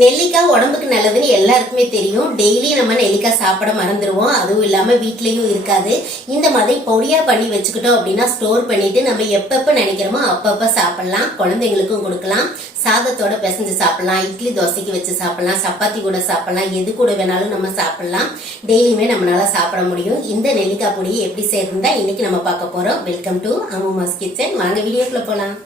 நெல்லிக்காய் உடம்புக்கு நல்லதுன்னு எல்லாருக்குமே தெரியும். டெய்லி நம்ம நெல்லிக்காய் சாப்பிட மறந்துடுவோம். அதுவும் இல்லாமல் வீட்லேயும் இருக்காது. இந்த மாதிரி பொடியாக பண்ணி வச்சுக்கிட்டோம் அப்படின்னா ஸ்டோர் பண்ணிட்டு நம்ம எப்பப்போ நினைக்கிறோமோ அப்பப்போ சாப்பிடலாம். குழந்தைங்களுக்கும் கொடுக்கலாம். சாதத்தோட பிசைஞ்சு சாப்பிடலாம். இட்லி தோசைக்கு வச்சு சாப்பிடலாம். சப்பாத்தி கூட சாப்பிடலாம். எது கூட வேணாலும் நம்ம சாப்பிடலாம். டெய்லியுமே நம்மளால சாப்பிட முடியும். இந்த நெல்லிக்காய் பொடியை எப்படி செய்யறதுன்னு தான் இன்னைக்கு நம்ம பார்க்க போறோம். வெல்கம் டு அம்மாஸ் கிச்சன் வாங்க வீடியோக்குள்ள போகலாம்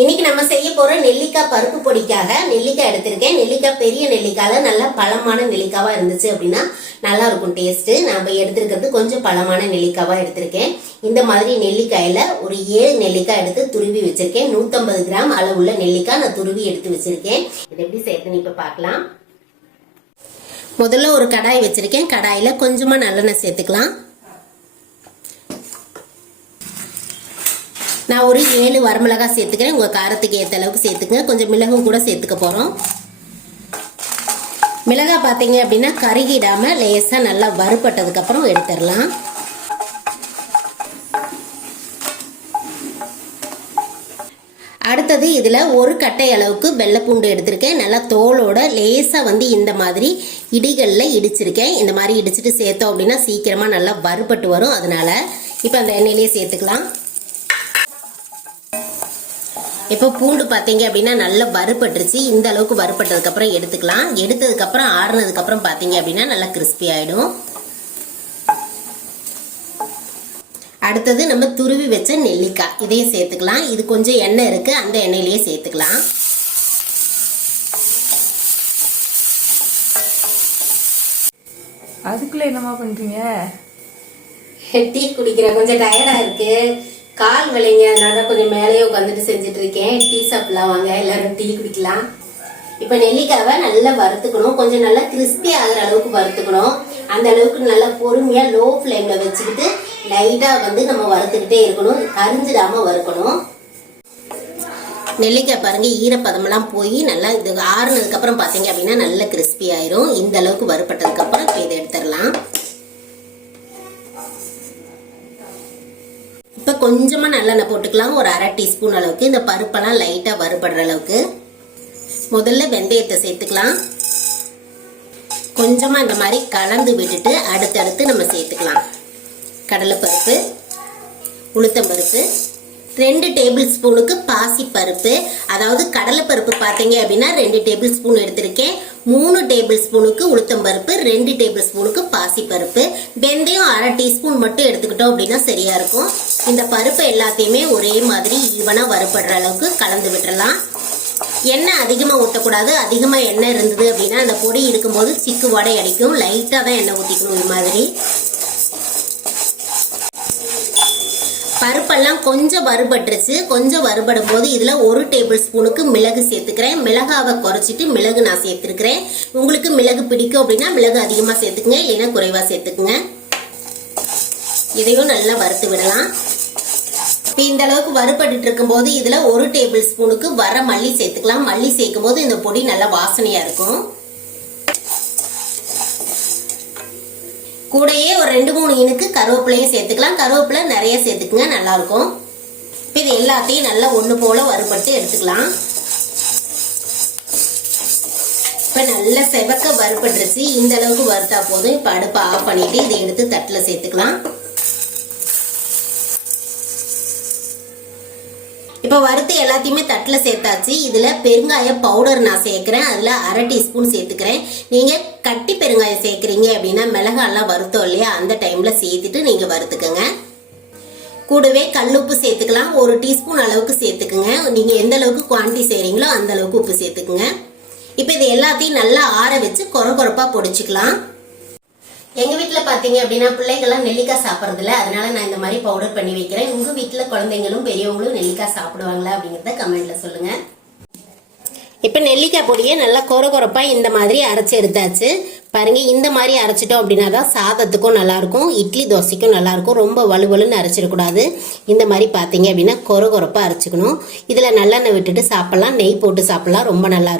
இன்னைக்கு நம்ம செய்ய போற நெல்லிக்காய் பருப்பு பொடிக்காக நெல்லிக்காய் எடுத்திருக்கேன். நெல்லிக்காய் பெரிய நெல்லிக்காயில நல்லா பழமான நெல்லிக்காவா இருந்துச்சு அப்படின்னா நல்லா இருக்கும் டேஸ்ட் நம்ம எடுத்திருக்கிறது கொஞ்சம் பழமான நெல்லிக்காவா எடுத்திருக்கேன். இந்த மாதிரி நெல்லிக்காயில ஒரு ஏழு நெல்லிக்காய் எடுத்து துருவி வச்சிருக்கேன். 150 கிராம் அளவுள்ள நெல்லிக்காய் நான் துருவி எடுத்து வச்சிருக்கேன். இது எப்படி சேர்த்துன்னு இப்ப பார்க்கலாம். முதல்ல ஒரு கடாய் வச்சிருக்கேன். கடாயில கொஞ்சமா நல்லெண்ணெய் சேர்த்துக்கலாம். நான் ஒரு ஏழு வரமிளகாய் சேர்த்துக்கிறேன். உங்கள் காரத்துக்கு ஏற்ற அளவுக்கு சேர்த்துக்கங்க. கொஞ்சம் மிளகும் கூட சேர்த்துக்க போகிறோம் மிளகாய் பார்த்தீங்க அப்படின்னா கருகிடாமல் லேசாக நல்லா வறுபட்டதுக்கப்புறம் எடுத்துடலாம். அடுத்தது இதில் ஒரு கட்டை அளவுக்கு வெள்ளைப்பூண்டு எடுத்திருக்கேன். நல்லா தோலோட லேசாக வந்து இந்த மாதிரி இடிகளில் இடிச்சிருக்கேன். இந்த மாதிரி இடிச்சிட்டு சேர்த்தோம் அப்படின்னா சீக்கிரமாக நல்லா வறுபட்டு வரும். அதனால் இப்போ அந்த எண்ணெயிலேயே சேர்த்துக்கலாம். இப்போ பூண்டு பார்த்தீங்க அப்படின்னா நல்லா வறுபட்டுருச்சு. இந்த அளவுக்கு வறுபட்டதுக்கு அப்புறம் எடுத்துக்கலாம். எடுத்ததுக்கு அப்புறம் ஆறுனதுக்கு அப்புறம் பார்த்தீங்க அப்படின்னா நல்லா கிறிஸ்பி ஆயிடும். அடுத்தது நம்ம துருவி வச்ச நெல்லிக்காய். இதையும் சேர்த்துக்கலாம். இது கொஞ்சம் எண்ணெய் இருக்கு. அந்த எண்ணெயிலேயே சேர்த்துக்கலாம். அதுக்குள்ள என்னம்மா பண்றீங்க? டீ குடிக்கிறேன். கொஞ்சம் டயர்டா இருக்கு. கால் விலைங்க அதனால கொஞ்சம் மேலேயே உட்காந்துட்டு செஞ்சுட்டு இருக்கேன். டீ சாப்பிடலாம் வாங்க எல்லாரும் டீ குடிக்கலாம். இப்ப நெல்லிக்காவை நல்லா வறுத்துக்கணும். கொஞ்சம் நல்லா கிறிஸ்பி ஆகுற அளவுக்கு வறுத்துக்கணும். அந்த அளவுக்கு நல்லா பொறுமையா லோ ஃப்ளேம்ல வச்சுக்கிட்டு லைட்டா வந்து நம்ம வறுத்துக்கிட்டே இருக்கணும். கரிஞ்சிடாம வறுக்கணும். நெல்லிக்காய் பாருங்க ஈரப்பதமெல்லாம் போய் நல்லா இது ஆறுனதுக்கு அப்புறம் பாத்தீங்க அப்படின்னா நல்ல கிறிஸ்பி ஆயிரும். இந்த அளவுக்கு வறுப்பட்டதுக்கு அப்புறம் இப்போ இதை எடுத்துடலாம். இப்போ கொஞ்சமாக நல்லெண்ணெய் போட்டுக்கலாம் ஒரு அரை டீஸ்பூன் அளவுக்கு. இந்த பருப்பெல்லாம் லைட்டாக வறுபடுற அளவுக்கு. முதல்ல வெந்தயத்தை சேர்த்துக்கலாம். கொஞ்சமாக இந்த மாதிரி கலந்து விட்டுட்டு அடுத்தடுத்து நம்ம சேர்த்துக்கலாம். கடலைப்பருப்பு உளுத்தம்பருப்பு ரெண்டு டேபிள் ஸ்பூனுக்கு பாசிப்பருப்பு அதாவது கடலைப்பருப்பு பார்த்தீங்க அப்படின்னா ரெண்டு டேபிள் ஸ்பூன் எடுத்திருக்கேன். மூணு டேபிள் ஸ்பூனுக்கு உளுத்தம்பருப்பு ரெண்டு டேபிள் ஸ்பூனுக்கு பாசிப்பருப்பு வெந்தயம் அரை டீஸ்பூன் மட்டும் எடுத்துக்கிட்டோம் அப்படின்னா சரியா இருக்கும். இந்த பருப்பு எல்லாத்தையுமே ஒரே மாதிரி ஈவனாக வறுபடுற அளவுக்கு கலந்து விட்டுறலாம். எண்ணெய் அதிகமாக ஊற்றக்கூடாது அதிகமாக எண்ணெய் இருந்தது அப்படின்னா அந்த பொடி இருக்கும்போது சிக்கு வடை அடிக்கும். லைட்டாக தான் எண்ணெய் ஊற்றிக்கணும் இது மாதிரி. பருப்பெல்லாம் கொஞ்சம் வறுபட்டுருச்சு. கொஞ்சம் வறுபடும் போது இதில் ஒரு டேபிள் ஸ்பூனுக்கு மிளகு சேர்த்துக்கிறேன். மிளகாவை குறைச்சிட்டு மிளகு நான் சேர்த்துருக்கிறேன். உங்களுக்கு மிளகு பிடிக்கும் அப்படின்னா மிளகு அதிகமாக சேர்த்துக்குங்க இல்லைன்னா குறைவாக சேர்த்துக்குங்க. இதையும் நல்லா வறுத்து விடலாம். இப்போ இந்த அளவுக்கு வறுபட்டு இருக்கும்போது இதில் ஒரு டேபிள் ஸ்பூனுக்கு வர மல்லி சேர்த்துக்கலாம். மல்லி சேர்க்கும் போது இந்த பொடி நல்லா வாசனையாக இருக்கும். கூடையே ஒரு ரெண்டு மூணு இனுக்கு கருவேப்பிலையும் சேர்த்துக்கலாம். கருவேப்பிலை நிறைய சேர்த்துக்குங்க நல்லாயிருக்கும். இப்போ இது எல்லாத்தையும் நல்லா ஒன்று போல் வறுபட்டு எடுத்துக்கலாம். இப்போ நல்லா செவக்க வறுபட்டுருச்சு. இந்த அளவுக்கு வறுத்தா போதும். இப்போ அடுப்பை ஆஃப் பண்ணிவிட்டு இதை எடுத்து தட்டில் சேர்த்துக்கலாம். இப்போ வறுத்து எல்லாத்தையுமே தட்டில் சேர்த்தாச்சு. இதில் பெருங்காய பவுடர் நான் சேர்க்குறேன். அதில் அரை டீஸ்பூன் சேர்த்துக்கிறேன். நீங்கள் கட்டி பெருங்காயம் சேர்க்குறீங்க அப்படின்னா மிளகாலாம் வறுத்தோம் இல்லையா? அந்த டைமில் சேர்த்துட்டு நீங்கள் வறுத்துக்கோங்க. கூடவே கல்லுப்பு சேர்த்துக்கலாம். ஒரு டீஸ்பூன் அளவுக்கு சேர்த்துக்குங்க. நீங்கள் எந்த அளவுக்கு குவான்டிட்டி செய்கிறீங்களோ அந்த அளவுக்கு உப்பு சேர்த்துக்குங்க. இப்போ இது எல்லாத்தையும் நல்லா ஆற வச்சு கொர கொரப்பாக பொடிச்சிக்கலாம். எங்க வீட்டுல பாத்தீங்க அப்படின்னா பிள்ளைங்கெல்லாம் நெல்லிக்காய் சாப்பிடுறது இல்ல அதனால நான் இந்த மாதிரி பவுடர் பண்ணி வைக்கிறேன். உங்க வீட்டுல குழந்தைங்களும் பெரியவங்களும் நெல்லிக்காய் சாப்பிடுவாங்களா அப்படிங்கறத கமெண்ட்ல சொல்லுங்க. இப்ப நெல்லிக்காய் பொடியை நல்லா கொர கொரப்பா இந்த மாதிரி அரைச்சு எடுத்தாச்சு. பாருங்க இந்த மாதிரி அரைச்சிட்டோம் அப்படின்னா தான் சாதத்துக்கும் நல்லா இருக்கும் இட்லி தோசைக்கும் நல்லா இருக்கும் ரொம்ப வலுவலுன்னு அரைச்சிடக்கூடாது. இந்த மாதிரி பார்த்தீங்க அப்படின்னா கொர கொரப்பா அரைச்சிக்கணும். இதுல நல்லெண்ணெய் விட்டுட்டு சாப்பிடலாம். நெய் போட்டு சாப்பிடலாம். ரொம்ப நல்லா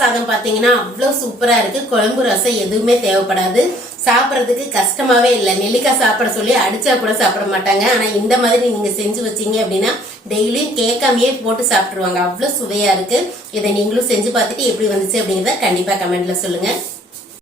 சாதம் பார்த்தீங்கன்னா அவ்வளோ சூப்பராக இருக்குது குழம்பு ரசம் எதுவுமே தேவைப்படாது. சாப்பிட்றதுக்கு கஷ்டமாவே இல்லை. நெல்லிக்காய் சாப்பிட சொல்லி அடிச்சா கூட சாப்பிட மாட்டாங்க. ஆனால் இந்த மாதிரி நீங்கள் செஞ்சு வச்சீங்க அப்படின்னா டெய்லியும் கேட்காமையே போட்டு சாப்பிட்ருவாங்க அவ்வளோ சுவையாக இருக்குது இதை நீங்களும் செஞ்சு பார்த்துட்டு எப்படி வந்துச்சு அப்படிங்கிறத கண்டிப்பாக கமெண்ட்டில் சொல்லுங்கள்